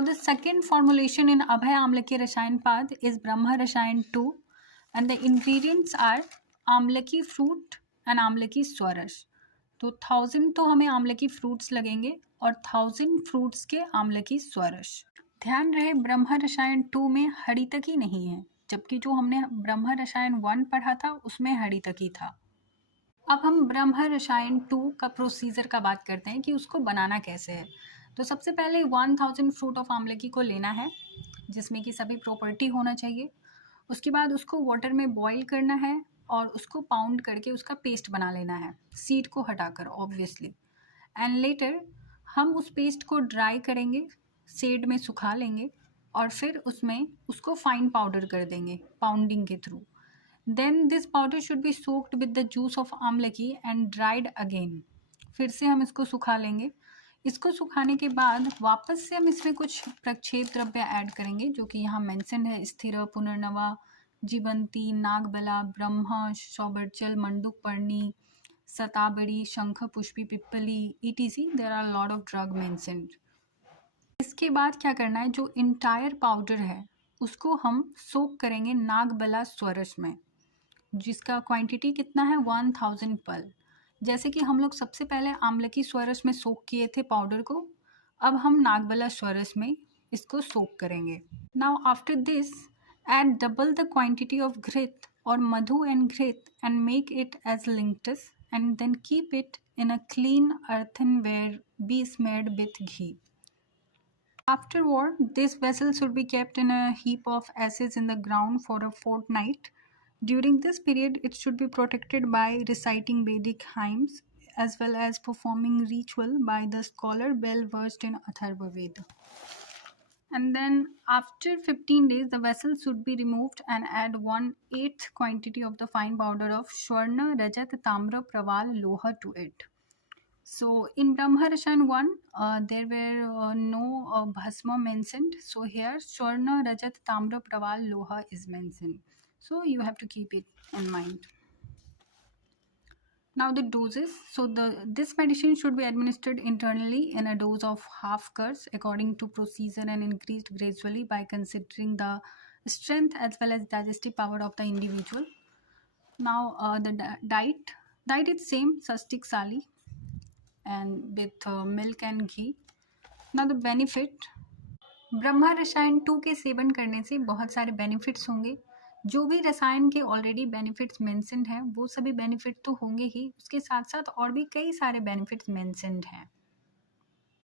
Now the second formulation in Abhay Amlaki Rasayan Path is Brahma Rasayan 2 and the ingredients are आमलकी fruit and आमलकी स्वरस। तो 1000 तो हमें आमलकी फ्रूट्स लगेंगे और 1000 फ्रूट्स के आमलकी स्वरस। ध्यान रहे ब्रह्म रसायन 2 में हरितकी नहीं है, जबकि जो हमने ब्रह्म रसायन 1 पढ़ा था उसमें हरितकी था। अब हम ब्रह्म रसायन 2 का प्रोसीजर का बात करते हैं कि उसको बनाना कैसे है। तो सबसे पहले 1000 फ्रूट ऑफ आमलकी को लेना है, जिसमें कि सभी प्रॉपर्टी होना चाहिए। उसके बाद उसको वाटर में बॉईल करना है और उसको पाउंड करके उसका पेस्ट बना लेना है, सीड को हटाकर ऑब्वियसली। एंड लेटर हम उस पेस्ट को ड्राई करेंगे, शेड में सुखा लेंगे और फिर उसमें उसको फाइन पाउडर कर देंगे पाउंडिंग के through. Then this powder should be soaked with the juice of amalaki and dried again. फिर से हम इसको सुखा लेंगे। इसको सुखाने के बाद वापस से हम इसमें कुछ प्रक्षेप द्रव्य ऐड करेंगे, जो कि यहाँ मेंशन है: स्थिर, पुनर्नवा, जीवंती, नागबला, ब्रह्म, सौबरचल, मंडुकपर्णी, सताबड़ी, शंख Pushpi, pippali, etc. There are lot of drug mentioned. इसके बाद क्या करना है, जो इंटायर पाउडर है उसको हम सोक करेंगे नागबला स्वरस में, जिसका क्वांटिटी कितना है 1000 पल। जैसे कि हम लोग सबसे पहले आमलकी स्वरस में सोक किए थे पाउडर को, अब हम नागबला स्वरस में इसको सोक करेंगे। Now after this add double the quantity of ghrit or madhu and ghrit and make it as linctus and then keep it in a clean earthenware be smeared with ghee. Afterward, this vessel should be kept in a heap of ashes in the ground for a fortnight. During this period, it should be protected by reciting Vedic hymns as well as performing ritual by the scholar well versed in Atharva Veda. And then after 15 days, the vessel should be removed and add 1/8 quantity of the fine powder of Swarna, Rajat, Tamra, Praval, Loha to it. So in Brahma Rasayan 1, there were no bhasma mentioned. So here Swarna, Rajat, Tamra, Praval, Loha is mentioned. So you have to keep it in mind. Now the doses. So this medicine should be administered internally in a dose of half course according to procedure and increased gradually by considering the strength as well as digestive power of the individual. Now the diet is same, Sastik Sali and with milk and ghee. Now the benefit. Brahma रसायन 2 के seven करने से बहुत सारे benefits होंगे। जो भी रसायन के ऑलरेडी बेनिफिट्स मेंशन्ड हैं वो सभी बेनिफिट तो होंगे ही, उसके साथ साथ और भी कई सारे बेनिफिट्स मेंशन्ड हैं।